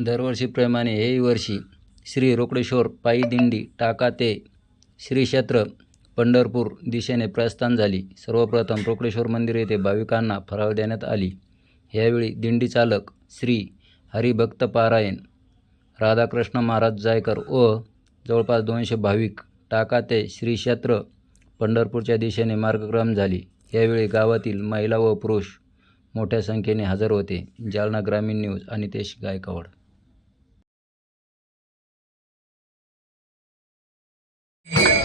दरवर्षीप्रमाणे हेही वर्षी श्री रोकडेश्वर पायी दिंडी टाका ते श्रीक्षेत्र पंढरपूर दिशेने प्रस्थान झाली. सर्वप्रथम रोकडेश्वर मंदिर येथे भाविकांना फराळ देण्यात आली. यावेळी दिंडी चालक श्री हरिभक्तपारायण राधाकृष्ण महाराज जायकर व जवळपास दोनशे भाविक टाका ते श्रीक्षेत्र पंढरपूरच्या दिशेने मार्गक्रम झाली. यावेळी गावातील महिला व पुरुष मोठ्या संख्येने हजर होते. जालना ग्रामीण न्यूज आणि तेश गायकवाड.